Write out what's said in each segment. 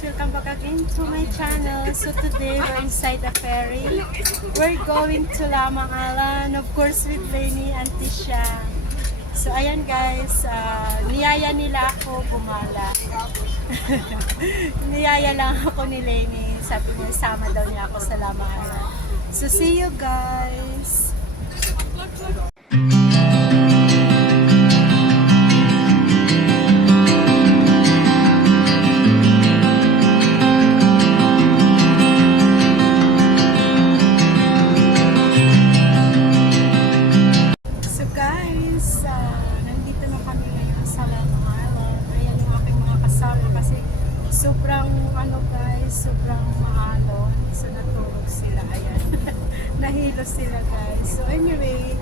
guys, welcome back again to my channel. So today we're inside the ferry. We're going to Lamang Island, of course with Lenny and Tisha. So ayan guys, niyaya nila ako gumala. Niyaya lang ako ni Lenny. Sabi niya, sama daw niya ako sa Lamang Island. So see you guys! Sobrang sobrang maalon. So natulog sila, ayan. Nahilo sila guys. So anyway,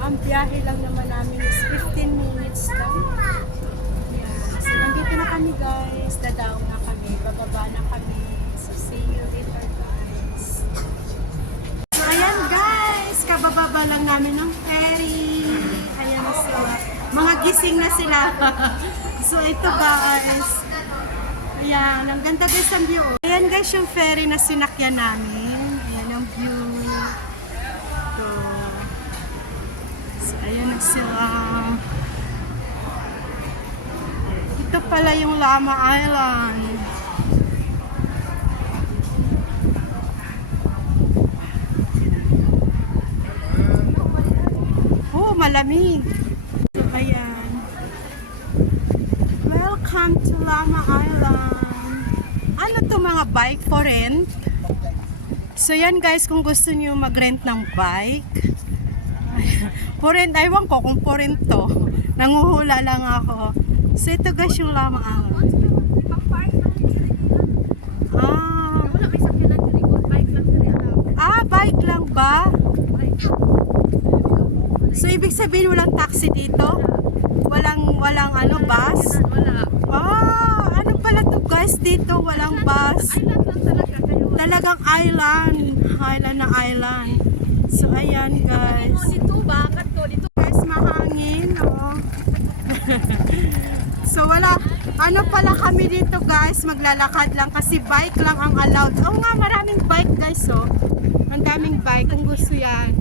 ang biyahe lang naman namin is 15 minutes lang. Yeah. So nandito na kami guys. Dadaong na kami. Bababa na kami. So see you later guys. So ayan guys. Kabababa lang namin ng ferry. Ayan sila. Mga gising na sila. So ito guys. Ayan, ang ganda guys ang view. Ayan guys yung ferry na sinakyan namin. Ayan ang view. Ito. So, ayan na sila. Ito pala yung Lamang Island. Oh, malamig. So, ayan. Welcome to Lamang Island. Ano to, mga bike for rent? So yan guys, kung gusto niyo mag-rent ng bike for rent, aywan ko kung for rent to. Nanguhula lang ako. So ito guys yung Lamang Island. Bike lang ba? So ibig sabihin walang taxi dito? Walang ano, bus? Ano pala to guys dito? Walang bus. Talagang island. Island na island. So ayan guys. Guys, mahangin. Oh. So wala. Ano pala kami dito guys? Maglalakad lang kasi bike lang ang allowed. Oo nga, maraming bike guys. Oh. Ang daming bike. Kung gusto yan.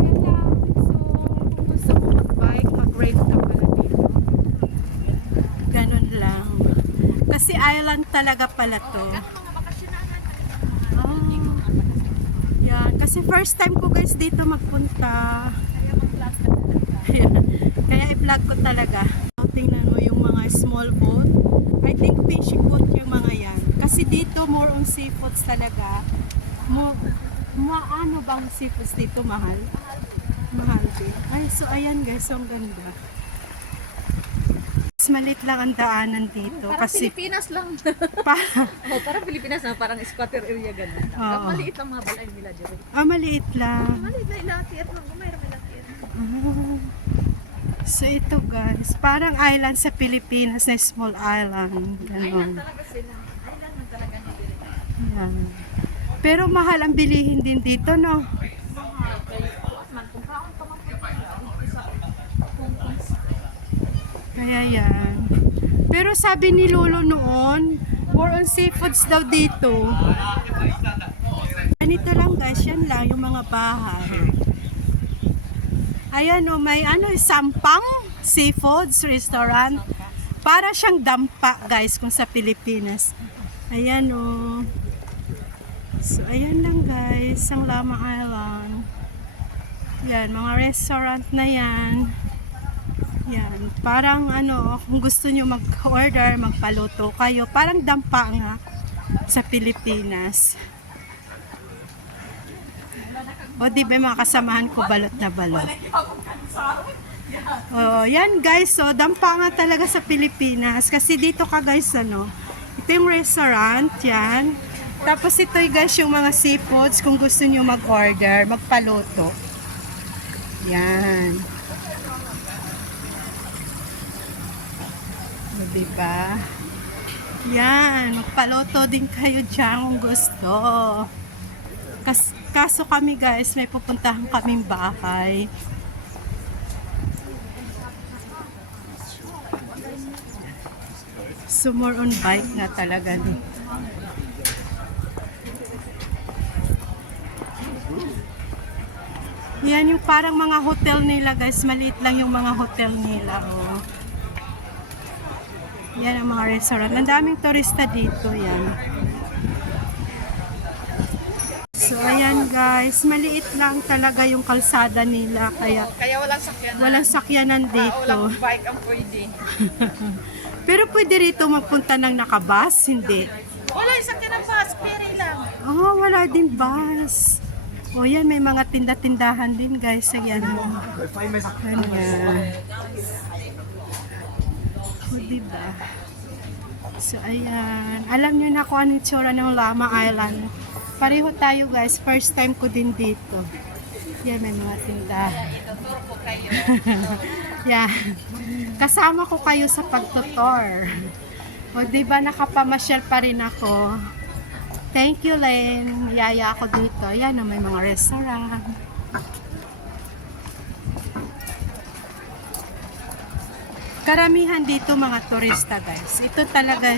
Yan lang. So kung gusto mo mag-bike, mag-rent na pala dito. Ganun lang. Kasi island talaga pala to. Yan. Kasi first time ko guys dito magpunta. Kaya i-vlog ko talaga. Tingnan mo yung mga small boat. I think fishing boat yung mga yan. Kasi dito more on seafoods talaga. Ano bang seafoods dito? Mahal? Mahal din. Ay, so ayan guys, ang ganda. Malit lang ang daanan dito. Parang kasi Pilipinas lang. Parang Pilipinas na, parang squatter area gano'n. Maliit lang mga balay nila dyan. Maliit lang. Maliit na ilatiit lang. Mayroon ilatiit. So ito guys, parang island sa Pilipinas na small island. Island talaga sila. Island na talaga nila. Yan. Pero mahal ang bilihin din dito, no? Mahal kayo. Man, kung kaon pa Kaya yan. Pero sabi ni Lolo noon, more on seafoods daw dito. Ganito lang guys, yan lang yung mga bahay. Ayan o, may Sampang Seafoods Restaurant. Para siyang dampa guys kung sa Pilipinas. Ayan o. So ayan lang guys, ang Lamang Island. Yan, mga restaurant na yan. Yan, parang kung gusto nyo mag-order, magpaluto kayo, parang dampa nga sa Pilipinas. O di ba mga kasamahan ko balot na balot. Yan guys, so dampa nga talaga sa Pilipinas. Kasi dito ka guys, ito yung restaurant, yan. Tapos ito guys yung mga seafoods, kung gusto nyo mag-order, magpaluto. Yan. Diba? Yan, magpaluto din kayo dyan kung gusto. Kaso kami guys, may pupuntahan kaming bahay. So more on bike nga talaga. Yan yung parang mga hotel nila guys. Maliit lang yung mga hotel nila. Oh. Yan ang mga restaurant. Ang daming turista dito. Yan. So ayan guys. Maliit lang talaga yung kalsada nila. Kaya Walang sakyanan. walang sakyanan dito. Bike ang pwede. Pero pwede rito magpunta ng nakabus? Hindi. Wala yung sakyanan bus, ferry lang. Oh, wala din bus. O yan, may mga tinda-tindahan din guys. Ayan. Ayan. O diba? So ayan. Alam nyo na kung anong itsura ng Lama Island. Pareho tayo guys. First time ko din dito. Yan, may mga tindahan. Ituturo ko kayo. Yan. Kasama ko kayo sa pagtutor. O diba nakapamasyal pa rin ako. Thank you, Len. Yaya ako dito. Ayan, may mga restaurant. Karamihan dito mga turista, guys. Ito talaga,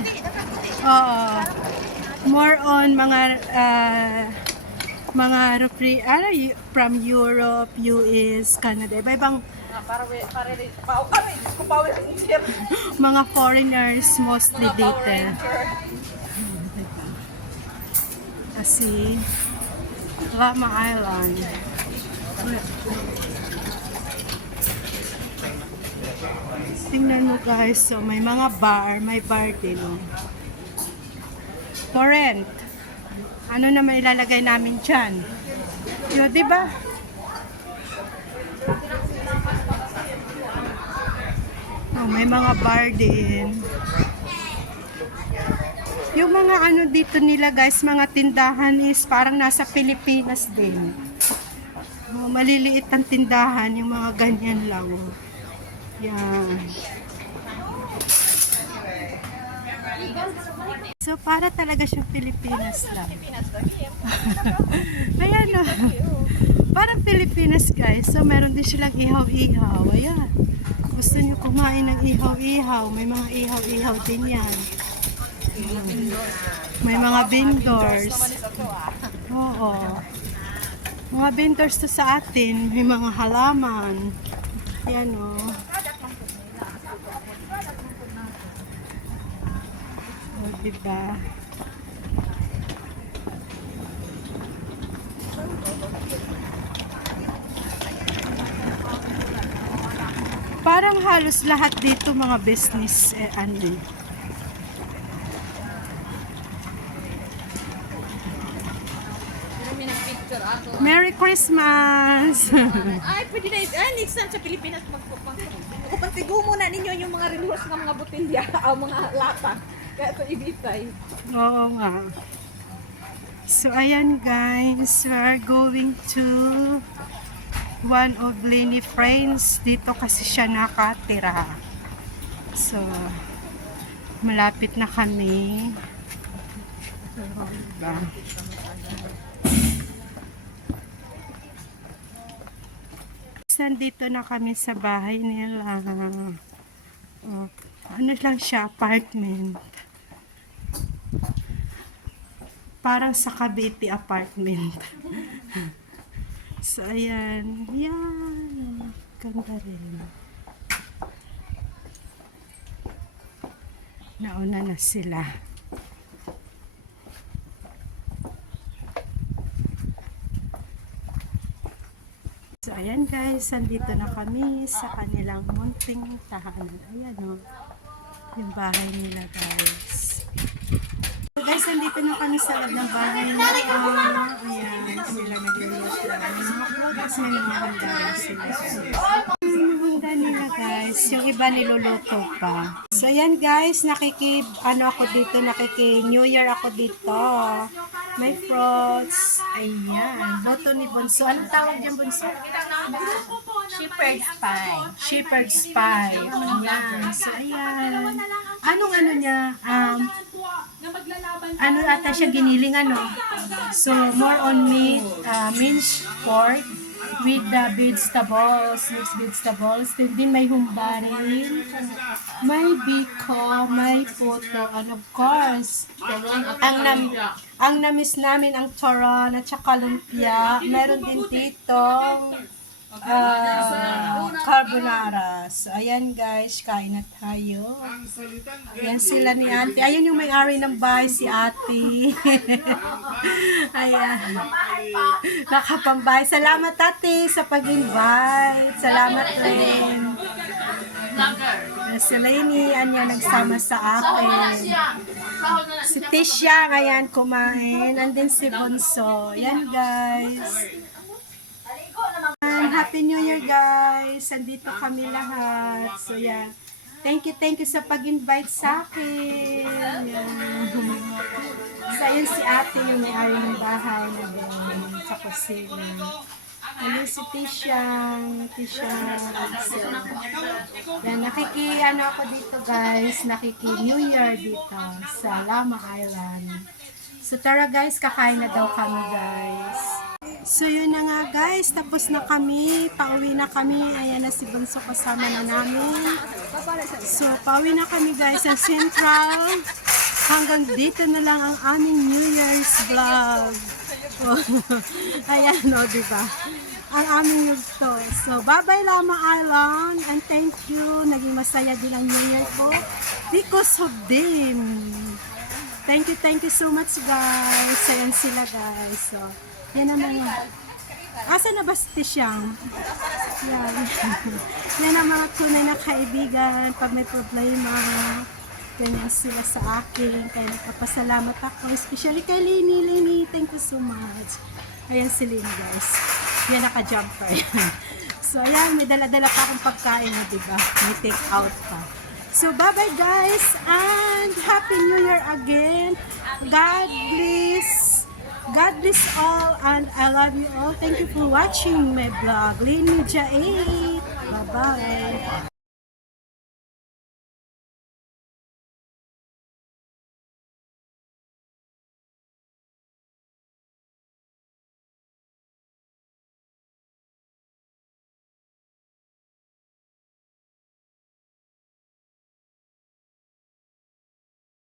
oo. More on mga from Europe, US, Canada. Iba-ibang mga foreigners mostly dito. Kasi Lama Island. Tingnan mo guys, so may mga bar, may bar din. Oh. For rent. Ano na may ilalagay namin dyan? Yo, diba? Oh, may mga bar din. Yung mga ano dito nila guys, mga tindahan is parang nasa Pilipinas din. Oh, maliliit ang tindahan, yung mga ganyan lang. Oh. Yan. So para talaga siyang Pilipinas lang. Ayan o. Parang Pilipinas guys. So meron din silang ihaw-ihaw. Ayan. Gusto nyo kumain ng ihaw-ihaw. May mga ihaw-ihaw din yan. May mga vendors. Oo. Mga vendors to sa atin. May mga halaman. Yan o. O, diba? Parang halos lahat dito mga business ano. Merry Christmas! Ay, pwede na. Ay, next time sa Pilipinas magpapang. Kupantigo muna ninyo yung mga reluwas ng mga botilya o mga lata. Kaya ito ibitay. Oo nga. So, ayan guys, we're going to one of Lenny friends. Dito kasi siya nakatira. So, malapit na kami. Diba? Nandito na kami sa bahay nila. Oh, ano lang siya, apartment. Parang sa Cavite apartment. So, ayan. Yan. Ganda rin. Nauna na sila. So, ayan guys. Andito na kami sa kanilang munting tahanan. Ayan o. Yung bahay nila guys. So guys, andito na kami sa loob ng bahay nila. Ayan. Sila nagluluto. Kasi may mga handa sila. Yung handa nila guys. Yung iba niluluto pa. So ayan guys. Ano ako dito. New Year ako dito. May fruits. Ayan. Boto ni Bunso. Anong tawag niyan, Bunso? Shepherd's pie. Shepherd's pie. Ayan. So, ayan. Anong ano niya? Ano ata siya giniling ano? So, more on meat, minced pork, with the vegetables, mixed vegetables. Then may humbarin, may biko, may puto, and of course, ang namis namin ang turon at saka lumpia. Meron din dito carbonara. So, ayan guys, kain na tayo. Ayan sila ni ate. Ayan yung may-ari ng bahay, si ate. Ayan. Nakapambahay. Salamat ate sa pag-invite. Salamat rin. Si Lainey, anya nagsama sa akin. Si Tisha, ayan, kumain. Andin si Bonso. Ayan guys. Happy New Year guys! Andito kami lahat. So yeah. Thank you sa pag-invite sa akin. Yan. So ayun si ate yung may-ari ng bahay na din sa kusina. Ayun si Tisha. So, yan, ano ako dito guys. New Year dito sa Lamma Island. So tara guys, kakain na daw kami guys. So yun na nga guys, tapos na kami, pauwi na kami, ayan na si Bunso kasama na namin. So pauwi na kami guys sa Central, hanggang dito na lang ang aming New Year's vlog. So, ayan o, diba? Ang aming yugto. So bye bye Lamma Island, and thank you, naging masaya din ang New Year ko because of them. Thank you so much guys. Ayan sila guys. So, yan ang mga... Asa na ba si Tisyang? Yan. Yan ang mga tunay na kaibigan. Pag may problema, ganyan sila sa akin. Kaya nagpapasalamat ako. Especially kay Lainey. Thank you so much. Ayan si Lainey guys. Yan naka-jumper. So ayan, may dala-dala pa akong pagkain na diba? May take out pa. So bye-bye guys, and Happy New Year again. God bless all, and I love you all. Thank you for watching my vlog. Lainey Media 8. Bye-bye.